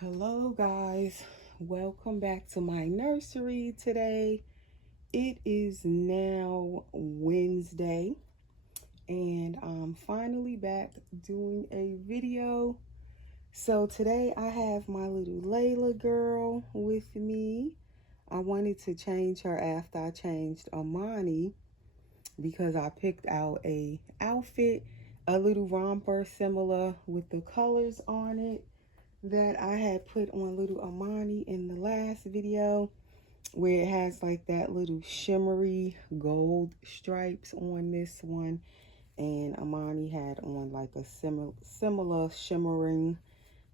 Hello guys, welcome back to my nursery today. It is now Wednesday and I'm finally back doing a video. So today I have my little Layla girl with me. I wanted to change her after I changed Amani because I picked out a outfit, a little romper similar with the colors on it that I had put on little Amani in the last video, where it has like that little shimmery gold stripes on this one, and Amani had on like a similar shimmering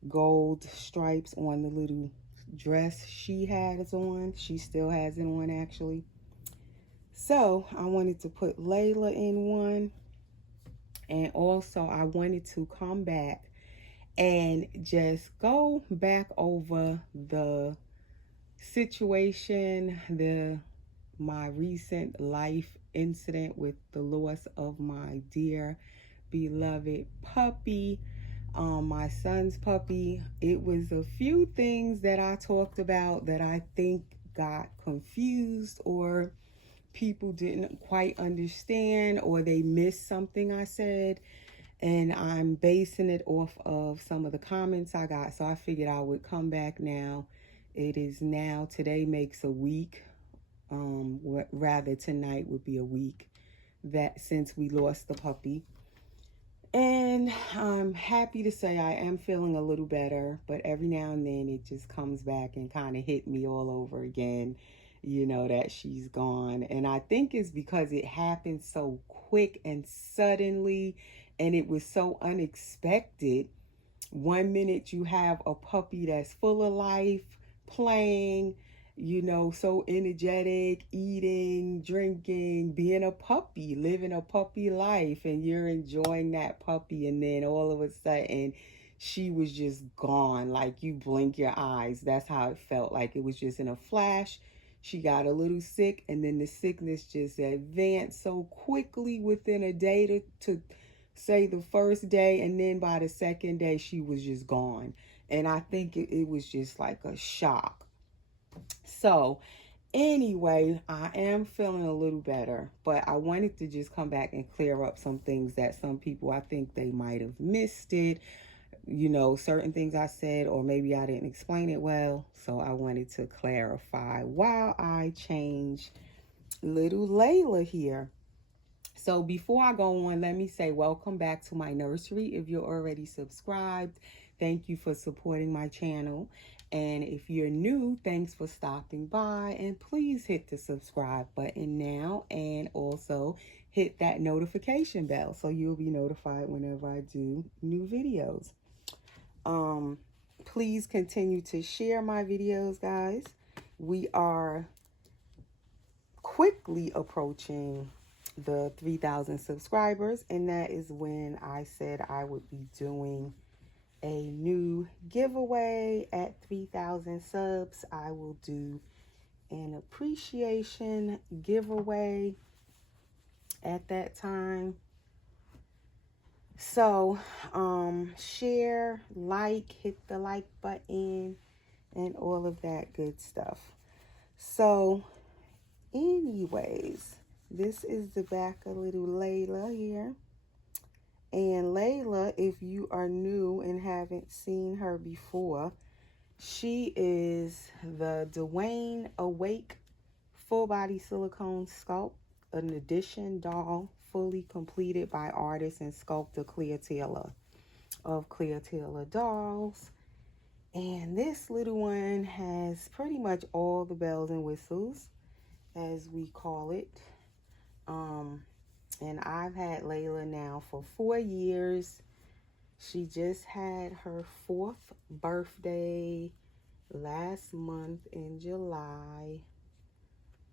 gold stripes on the little dress she has on. She still has it on actually. So I wanted to put Layla in one, and also I wanted to come back and just go back over the situation, my recent life incident with the loss of my dear beloved puppy, my son's puppy. It was a few things that I talked about that I think got confused, or people didn't quite understand, or they missed something I said, and I'm basing it off of some of the comments I got. So I figured I would come back now. It is now, today makes a week, rather tonight would be a week that since we lost the puppy. And I'm happy to say I am feeling a little better, but every now and then it just comes back and kind of hit me all over again, that she's gone. And I think it's because it happened so quick and suddenly, and it was so unexpected. One minute you have a puppy that's full of life, playing, so energetic, eating, drinking, being a puppy, living a puppy life, and you're enjoying that puppy. And then all of a sudden, she was just gone. Like you blink your eyes. That's how it felt. Like it was just in a flash. She got a little sick, and then the sickness just advanced so quickly within a day to say the first day, and then by the second day she was just gone. And I think it was just like a shock. So anyway, I am feeling a little better, but I wanted to just come back and clear up some things that some people, I think they might have missed it, certain things I said, or maybe I didn't explain it well. So I wanted to clarify while I change little Layla here. So before I go on, let me say welcome back to my nursery. If you're already subscribed, thank you for supporting my channel. And if you're new, thanks for stopping by. And please hit the subscribe button now, and also hit that notification bell so you'll be notified whenever I do new videos. Please continue to share my videos, guys. We are quickly approaching the 3,000 subscribers, and that is when I said I would be doing a new giveaway. At 3,000 subs, I will do an appreciation giveaway at that time. So share, like, hit the like button, and all of that good stuff. So anyways, this is the back of little Layla here. And Layla, if you are new and haven't seen her before, she is the Dwayne Awake full body silicone sculpt, an edition doll fully completed by artist and sculptor Clear Taylor of Clear Taylor Dolls. And this little one has pretty much all the bells and whistles, as we call it. And I've had Layla now for 4 years. She just had her 4th birthday last month in July.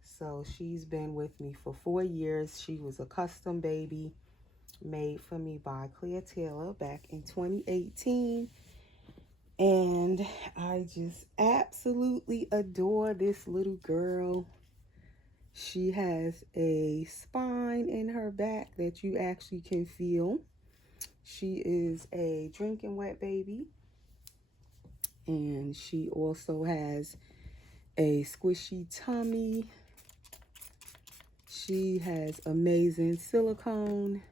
So she's been with me for 4 years. She was a custom baby made for me by Clear Taylor back in 2018. And I just absolutely adore this little girl. She has a spine in her back that you actually can feel. She is a drinking wet baby. And she also has a squishy tummy. She has amazing silicone.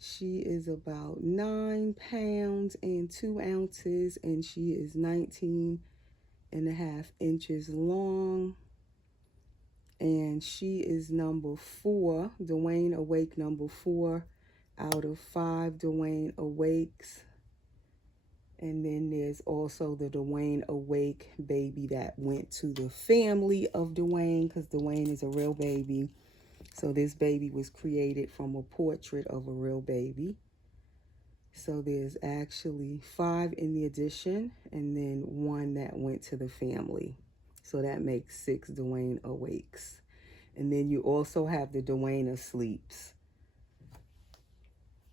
She is about 9 pounds and 2 ounces, and she is 19.5 inches long. And she is number 4, Dwayne Awake number 4 out of 5 Dwayne Awakes. And then there's also the Dwayne Awake baby that went to the family of Dwayne, because Dwayne is a real baby. So this baby was created from a portrait of a real baby. So there's actually 5 in the edition, and then 1 that went to the family. So that makes 6 Dwayne Awakes. And then you also have the Dwayne Asleeps.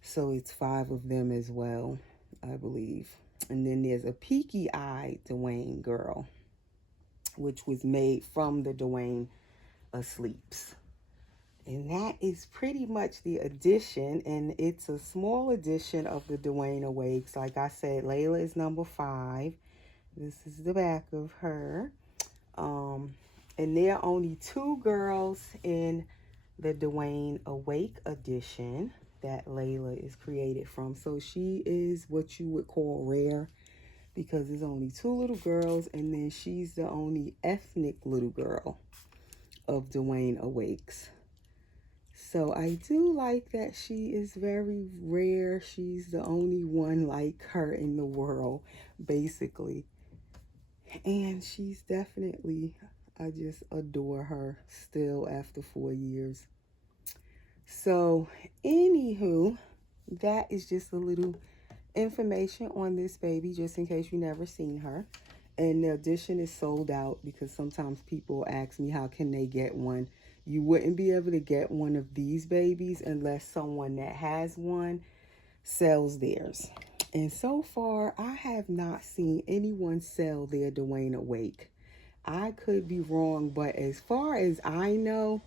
So it's 5 of them as well, I believe. And then there's a peaky-eyed Dwayne girl, which was made from the Dwayne Asleeps. And that is pretty much the edition, and it's a small edition of the Dwayne Awakes. Like I said, Laila is number 5. This is the back of her. And there are only 2 girls in the Dwayne Awake edition that Laila is created from. So she is what you would call rare, because there's only 2 little girls, and then she's the only ethnic little girl of Dwayne Awakes. So I do like that she is very rare. She's the only one like her in the world, basically. And she's definitely, I just adore her still after 4 years. So, anywho, that is just a little information on this baby, just in case you never seen her. And the edition is sold out, because sometimes people ask me how can they get one. You wouldn't be able to get one of these babies unless someone that has one sells theirs. And so far, I have not seen anyone sell their Dwayne Awake. I could be wrong, but as far as I know,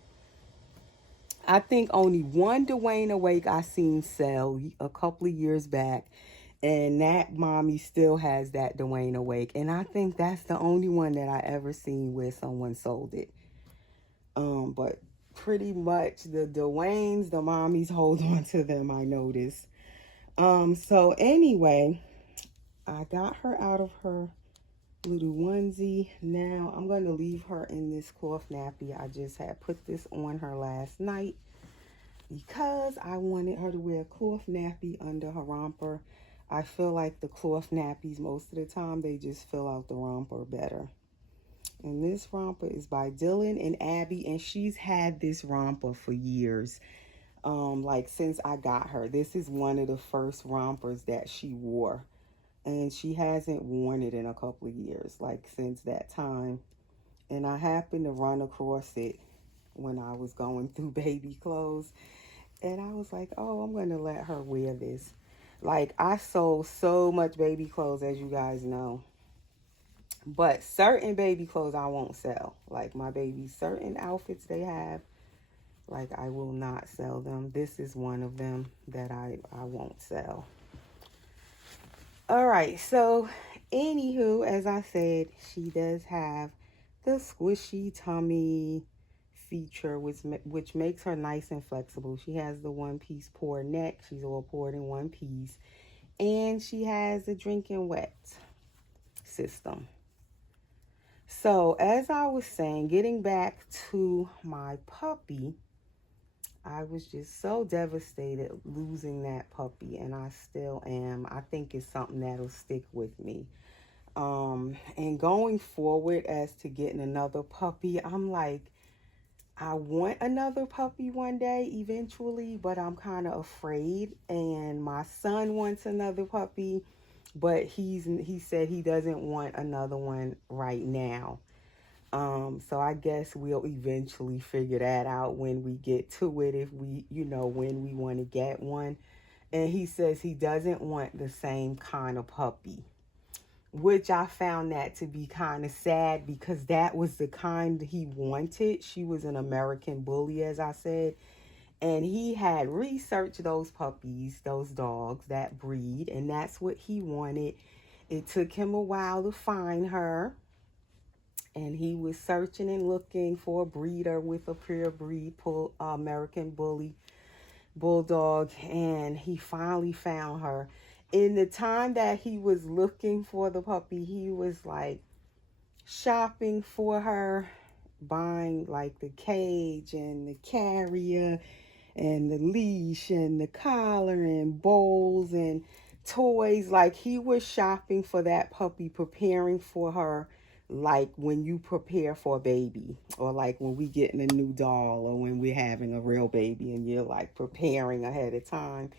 I think only one Dwayne Awake I seen sell a couple of years back. And that mommy still has that Dwayne Awake. And I think that's the only one that I ever seen where someone sold it. But pretty much the Dwaynes, the mommies hold on to them, I noticed. So anyway, I got her out of her little onesie. Now I'm going to leave her in this cloth nappy. I just had put this on her last night because I wanted her to wear a cloth nappy under her romper. I feel like the cloth nappies, most of the time, they just fill out the romper better. And this romper is by Dylan and Abby, and she's had this romper for years. Like since I got her. This is one of the first rompers that she wore. And she hasn't worn it in a couple of years, like since that time. And I happened to run across it when I was going through baby clothes. And I was like, oh, I'm going to let her wear this. Like, I sold so much baby clothes, as you guys know. But certain baby clothes I won't sell. Like my baby's certain outfits they have, like I will not sell them. This is one of them that I won't sell. All right, so anywho, as I said, she does have the squishy tummy feature, which makes her nice and flexible. She has the one-piece pour neck. She's all poured in one piece. And she has a drinking wet system. So, as I was saying, getting back to my puppy, I was just so devastated losing that puppy, and I still am. I think it's something that'll stick with me. And going forward as to getting another puppy, I'm like, I want another puppy one day eventually, but I'm kind of afraid. And my son wants another puppy, but he said he doesn't want another one right now. So I guess we'll eventually figure that out when we get to it, if we, when we want to get one. And he says he doesn't want the same kind of puppy, which I found that to be kind of sad, because that was the kind he wanted. She was an American bully, as I said. And he had researched those puppies, those dogs, that breed, and that's what he wanted. It took him a while to find her, and he was searching and looking for a breeder with a pure breed American bulldog, and he finally found her. In the time that he was looking for the puppy, he was like shopping for her, buying like the cage and the carrier and the leash and the collar and bowls and toys. Like, he was shopping for that puppy, preparing for her, like when you prepare for a baby, or like when we getting a new doll, or when we're having a real baby and you're like preparing ahead of time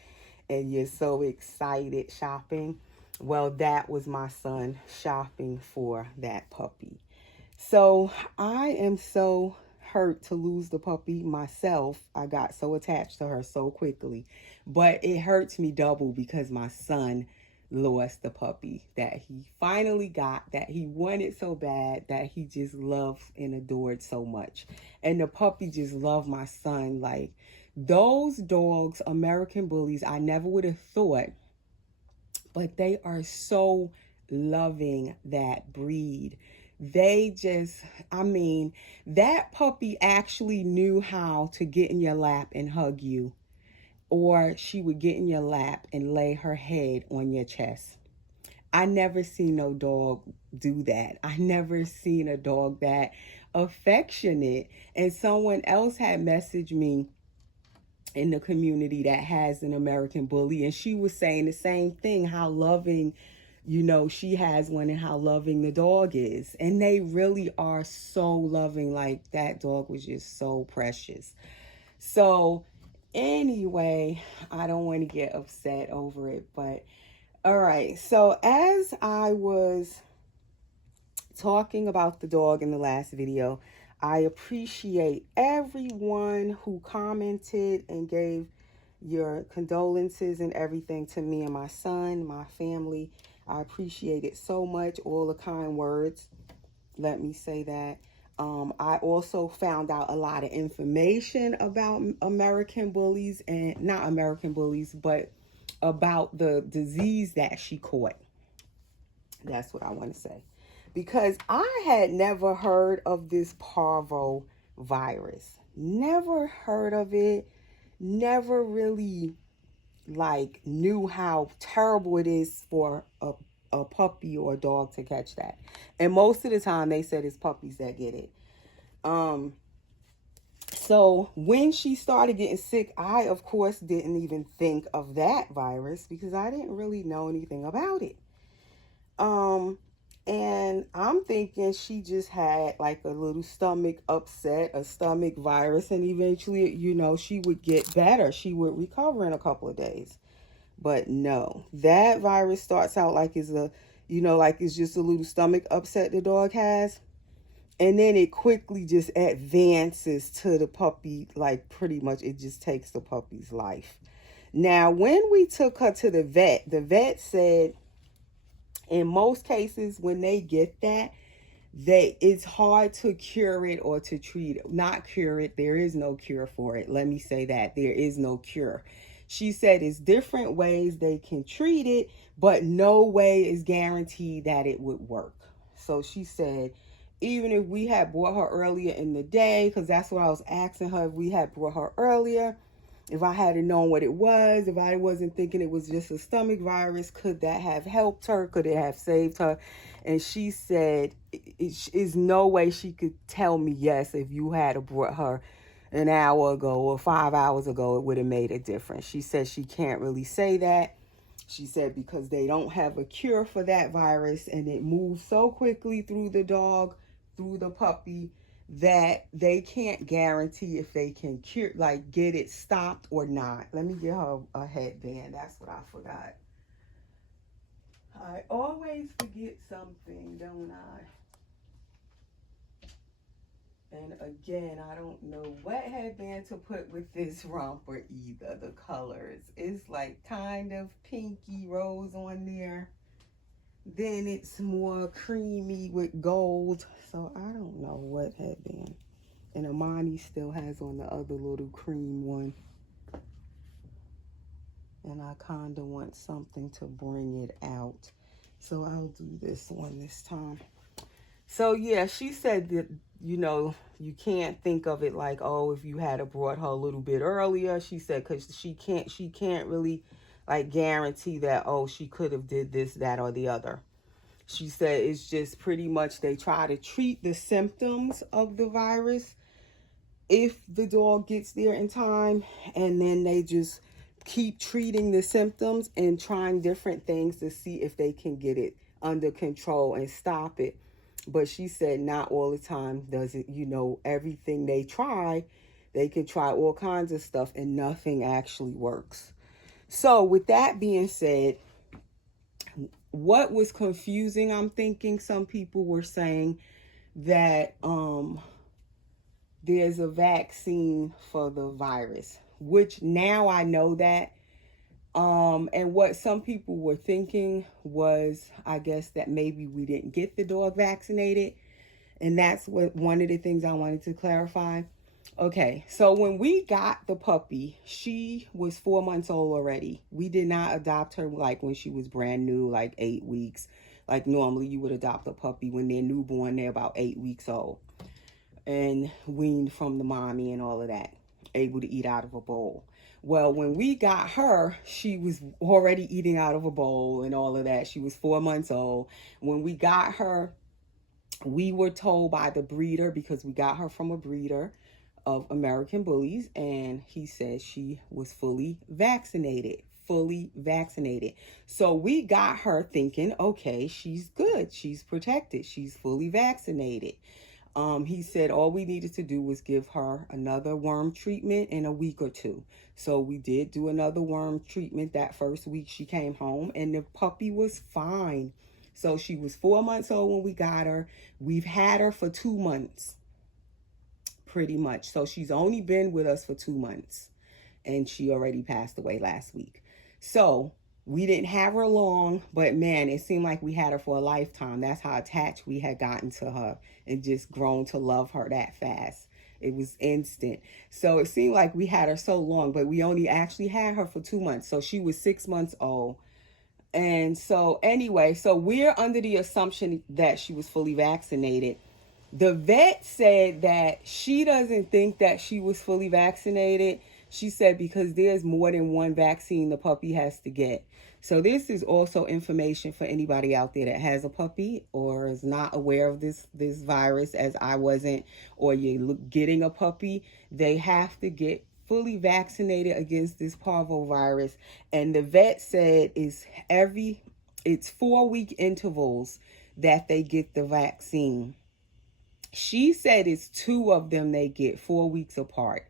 and you're so excited shopping. Well, that was my son shopping for that puppy. So I am so hurt to lose the puppy myself. I got so attached to her so quickly. But it hurts me double because my son lost the puppy that he finally got, that he wanted so bad, that he just loved and adored so much. And the puppy just loved my son. Like, those dogs, American bullies, I never would have thought, but they are so loving, that breed. They just, I mean, that puppy actually knew how to get in your lap and hug you, or she would get in your lap and lay her head on your chest. I never seen no dog do that. I never seen a dog that affectionate. And someone else had messaged me in the community that has an American bully, and she was saying the same thing, how loving, she has one, and how loving the dog is. And they really are so loving. Like, that dog was just so precious. So anyway, I don't want to get upset over it, but all right. So as I was talking about the dog in the last video, I appreciate everyone who commented and gave your condolences and everything to me and my son, my family. I appreciate it so much, all the kind words. Let me say that. I also found out a lot of information about American bullies, and not American bullies, but about the disease that she caught. That's what I want to say. Because I had never heard of this parvo virus. Never heard of it. Never really knew how terrible it is for a puppy or a dog to catch that. And most of the time they said it's puppies that get it. So when she started getting sick, I of course didn't even think of that virus because I didn't really know anything about it. And I'm thinking she just had like a little stomach upset, a stomach virus, and eventually, she would get better. She would recover in a couple of days. But no, that virus starts out like it's it's just a little stomach upset the dog has. And then it quickly just advances to the puppy, like pretty much it just takes the puppy's life. Now, when we took her to the vet said in most cases when they get that, it's hard to cure it or to treat it. Not cure it. There is no cure for it. Let me say that. There is no cure. She said it's different ways they can treat it, but no way is guaranteed that it would work. So she said, even if we had brought her earlier in the day, because that's what I was asking her, if we had brought her earlier, if I hadn't known what it was, if I wasn't thinking it was just a stomach virus, could that have helped her? Could it have saved her? And she said, is no way she could tell me yes, if you had brought her an hour ago or 5 hours ago, it would have made a difference. She said she can't really say that. She said because they don't have a cure for that virus and it moves so quickly through the dog, through the puppy, that they can't guarantee if they can cure, get it stopped or not. Let me get her a headband. That's what I forgot. I always forget something, don't I? And again, I don't know what headband to put with this romper either. The colors. It's like kind of pinky rose on there. Then it's more creamy with gold. So I don't know what headband. And Amani still has on the other little cream one. And I kind of want something to bring it out. So I'll do this one this time. So yeah, she said that, you can't think of it like, oh, if you had brought her a little bit earlier. She said because she can't really like guarantee that, oh, she could have did this, that, or the other. She said it's just pretty much they try to treat the symptoms of the virus if the dog gets there in time, and then they just keep treating the symptoms and trying different things to see if they can get it under control and stop it. But she said not all the time does it, everything they can try all kinds of stuff and nothing actually works. So with that being said, what was confusing, I'm thinking some people were saying that there's a vaccine for the virus, which now I know that. And what some people were thinking was, I guess, that maybe we didn't get the dog vaccinated. And that's what one of the things I wanted to clarify. Okay, so when we got the puppy, she was 4 months old already. We did not adopt her like when she was brand new, like 8 weeks. Like normally you would adopt a puppy when they're newborn, they're about 8 weeks old and weaned from the mommy and all of that, able to eat out of a bowl. Well, when we got her, she was already eating out of a bowl and all of that. She was 4 months old. When we got her, we were told by the breeder, because we got her from a breeder of American Bullies, and he said she was fully vaccinated. So we got her thinking, okay, she's good. She's protected. She's fully vaccinated. He said all we needed to do was give her another worm treatment in a week or two. So we did do another worm treatment that first week she came home, and the puppy was fine. So she was 4 months old when we got her. We've had her for 2 months, pretty much. So she's only been with us for 2 months, and she already passed away last week. So we didn't have her long, but man, it seemed like we had her for a lifetime. That's how attached we had gotten to her and just grown to love her that fast. It was instant. So it seemed like we had her so long, but we only actually had her for 2 months. So she was 6 months old. And so anyway, so we're under the assumption that she was fully vaccinated. The vet said that she doesn't think that she was fully vaccinated. She said because there's more than one vaccine the puppy has to get. So this is also information for anybody out there that has a puppy or is not aware of this virus, as I wasn't, or you're getting a puppy. They have to get fully vaccinated against this parvovirus. And the vet said it's 4-week intervals that they get the vaccine. She said it's 2 of them they get 4 weeks apart.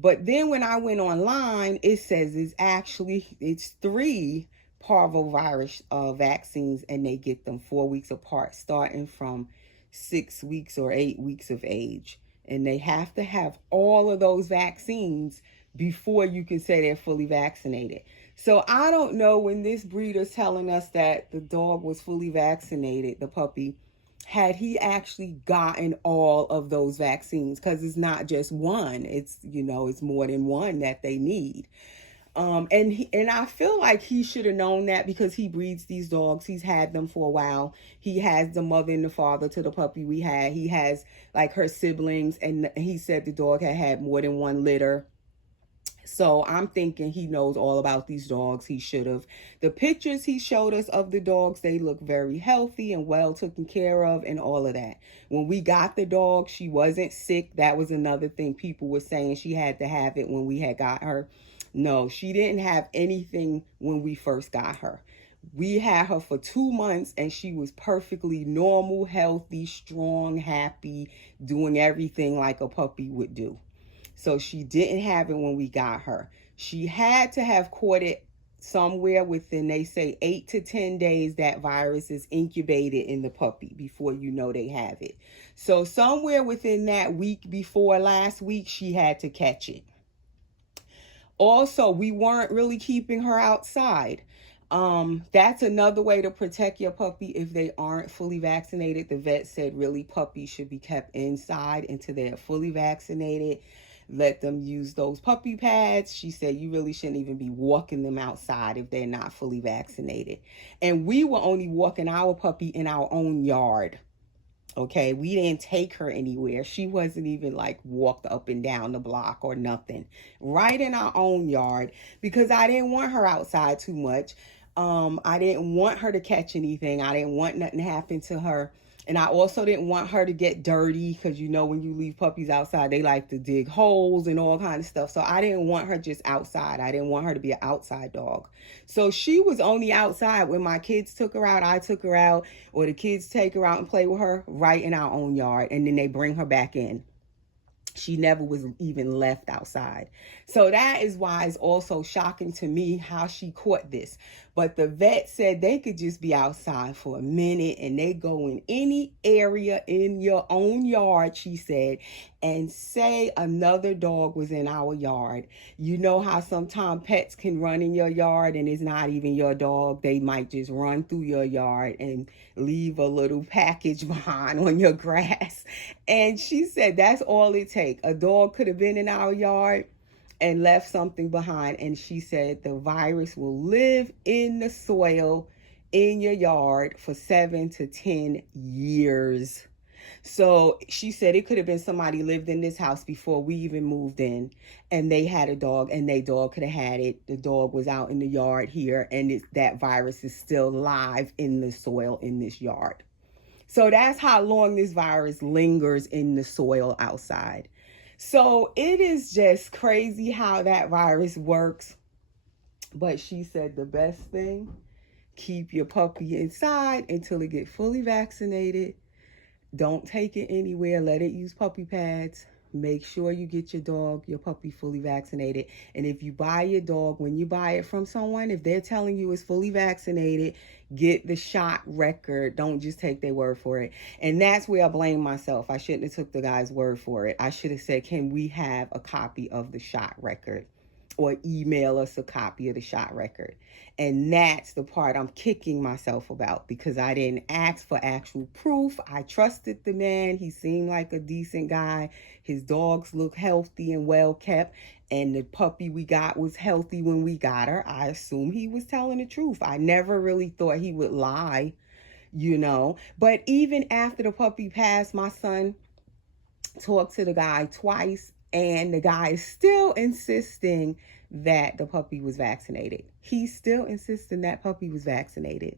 But then when I went online, it says it's 3 parvovirus vaccines, and they get them 4 weeks apart, starting from 6 weeks or 8 weeks of age. And they have to have all of those vaccines before you can say they're fully vaccinated. So I don't know, when this breeder's telling us that the dog was fully vaccinated, the puppy, had he actually gotten all of those vaccines, because it's not just one, it's more than one that they need. And I feel like he should have known that, because he breeds these dogs. He's had them for a while. He has the mother and the father to the puppy we had. He has like her siblings, and he said the dog had more than one litter. So I'm thinking he knows all about these dogs. He should have. The pictures he showed us of the dogs, they look very healthy and well taken care of and all of that. When we got the dog, she wasn't sick. That was another thing people were saying. She had to have it when we had got her. No, she didn't have anything when we first got her. We had her for 2 months, and she was perfectly normal, healthy, strong, happy, doing everything like a puppy would do. So she didn't have it when we got her. She had to have caught it somewhere within, they say, 8 to 10 days. That virus is incubated in the puppy before they have it. So somewhere within that week before last week, she had to catch it. Also, we weren't really keeping her outside. That's another way to protect your puppy if they aren't fully vaccinated. The vet said really puppies should be kept inside until they're fully vaccinated. let them use those puppy pads. She said you really shouldn't even be walking them outside if they're not fully vaccinated. And we were only walking our puppy in our own yard. Okay, we didn't take her anywhere. She wasn't even like walked up and down the block or nothing. Right in our own yard, because I didn't want her outside too much. I didn't want her to catch anything. I didn't want nothing to happen to her. And I also didn't want her to get dirty, because you know when you leave puppies outside, they like to dig holes and all kind of stuff. So I didn't want her just outside. I didn't want her to be an outside dog. So she was only outside when my kids took her out. I took her out, or the kids take her out and play with her right in our own yard, and then they bring her back in. She never was even left outside. So that is why it's also shocking to me how she caught this. But the vet said they could just be outside for a minute and they go in any area in your own yard, she said, and say another dog was in our yard. You know how sometimes pets can run in your yard and it's not even your dog. They might just run through your yard and leave a little package behind on your grass. And she said that's all it takes. A dog could have been in our yard and left something behind. And she said the virus will live in the soil in your yard for 7 to 10 years. So she said it could have been somebody lived in this house before we even moved in, and they had a dog, and their dog could have had it. The dog was out in the yard here, and that virus is still live in the soil in this yard. So that's how long this virus lingers in the soil outside. So it is just crazy how that virus works. But she said the best thing, keep your puppy inside until it get fully vaccinated. Don't take it anywhere. Let it use puppy pads. Make sure you get your puppy fully vaccinated. And if you buy your dog, when you buy it from someone, if they're telling you it's fully vaccinated, get the shot record. Don't just take their word for it. And that's where I blame myself. I shouldn't have took the guy's word for it. I should have said, can we have a copy of the shot record? Or email us a copy of the shot record. And that's the part I'm kicking myself about, because I didn't ask for actual proof. I trusted the man. He seemed like a decent guy. His dogs look healthy and well kept. And the puppy we got was healthy when we got her. I assume he was telling the truth. I never really thought he would lie, you know. But even after the puppy passed, my son talked to the guy twice. And the guy is still insisting that the puppy was vaccinated. He's still insisting that puppy was vaccinated.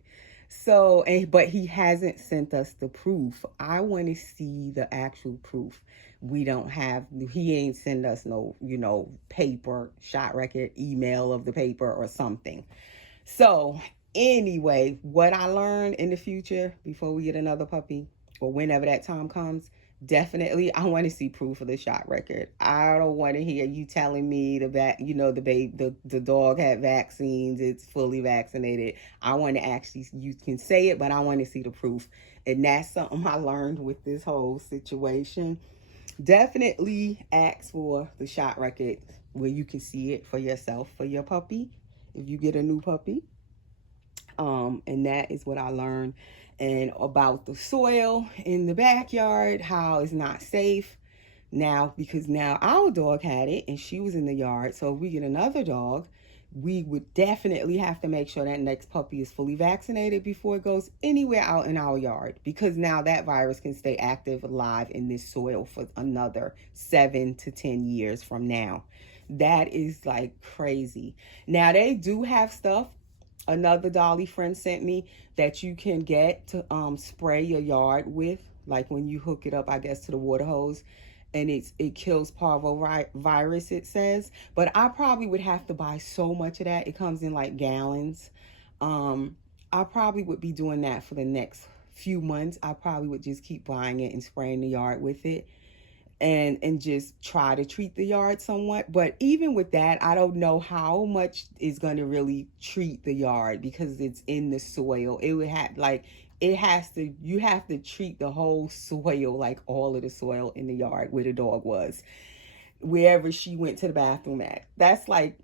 So, but he hasn't sent us the proof. I want to see the actual proof. We don't have, he ain't send us no, paper, shot record, email of the paper or something. So anyway, what I learned in the future before we get another puppy, or whenever that time comes, definitely, I want to see proof of the shot record. I don't want to hear you telling me the dog had vaccines, it's fully vaccinated. I want to actually, you can say it, but I want to see the proof. And that's something I learned with this whole situation. Definitely ask for the shot record where you can see it for yourself, for your puppy, if you get a new puppy. And that is what I learned. And about the soil in the backyard, how it's not safe now, because now our dog had it and she was in the yard. So if we get another dog, we would definitely have to make sure that next puppy is fully vaccinated before it goes anywhere out in our yard, because now that virus can stay active, alive in this soil for another 7 to 10 years from now. That is like crazy. Now they do have stuff, another Dolly friend sent me, that you can get to spray your yard with, like when you hook it up, I guess, to the water hose, and it kills parvovirus, it says. But I probably would have to buy so much of that. It comes in like gallons. I probably would be doing that for the next few months. I probably would just keep buying it and spraying the yard with it, and just try to treat the yard somewhat. But even with that, I don't know how much is going to really treat the yard, because it's in the soil. You have to treat the whole soil, like all of the soil in the yard where the dog was, wherever she went to the bathroom at. That's like,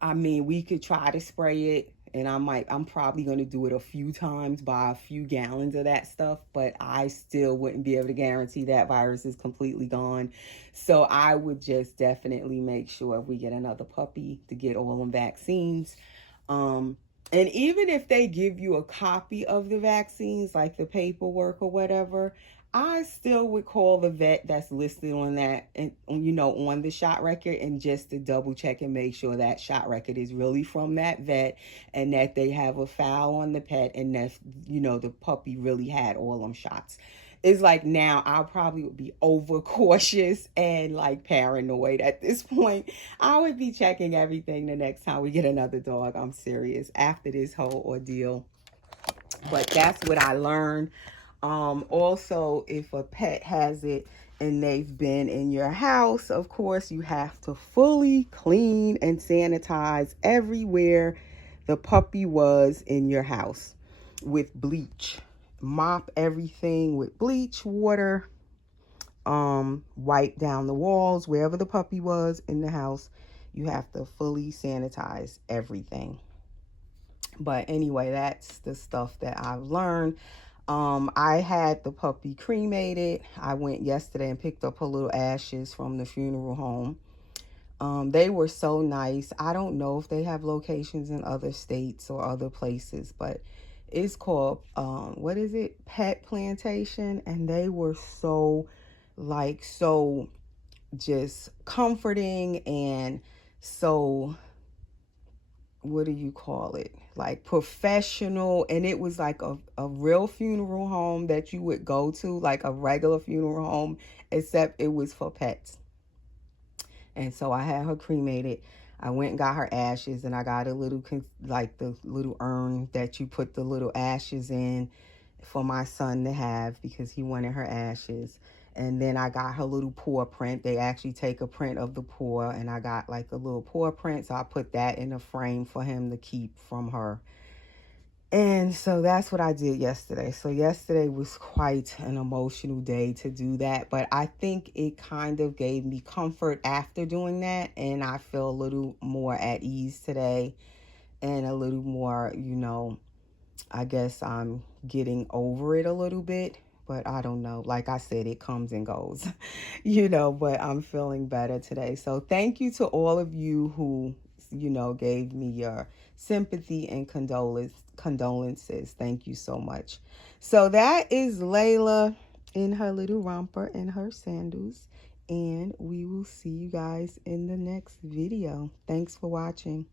I mean, we could try to spray it and I'm probably going to do it a few times, buy a few gallons of that stuff, but I still wouldn't be able to guarantee that virus is completely gone. So I would just definitely make sure if we get another puppy to get all them vaccines. um and even if they give you a copy of the vaccines, like the paperwork or whatever, I still would call the vet that's listed on that, and on the shot record, and just to double check and make sure that shot record is really from that vet, and that they have a file on the pet, and that the puppy really had all them shots. It's like now I probably would be over cautious and like paranoid at this point. I would be checking everything the next time we get another dog. I'm serious, after this whole ordeal. But that's what I learned. Also, if a pet has it and they've been in your house, of course, you have to fully clean and sanitize everywhere the puppy was in your house with bleach. Mop everything with bleach water. Wipe down the walls wherever the puppy was in the house. You have to fully sanitize everything. But anyway, that's the stuff that I've learned. I had the puppy cremated. I went yesterday and picked up her little ashes from the funeral home. They were so nice. I don't know if they have locations in other states or other places, but it's called, what is it? Pet Plantation. And they were so just comforting, and so, what do you call it? Like professional. And it was like a real funeral home that you would go to, like a regular funeral home, except it was for pets. And so I had her cremated. I went and got her ashes, and I got a little, like the little urn that you put the little ashes in for my son to have, because he wanted her ashes. And then I got her little paw print. They actually take a print of the paw, and I got like a little paw print. So I put that in a frame for him to keep from her. And so that's what I did yesterday. So yesterday was quite an emotional day to do that. But I think it kind of gave me comfort after doing that. And I feel a little more at ease today, and a little more, I guess I'm getting over it a little bit. But I don't know. Like I said, it comes and goes, but I'm feeling better today. So thank you to all of you who, gave me your sympathy and condolences. Thank you so much. So that is Layla in her little romper and her sandals. And we will see you guys in the next video. Thanks for watching.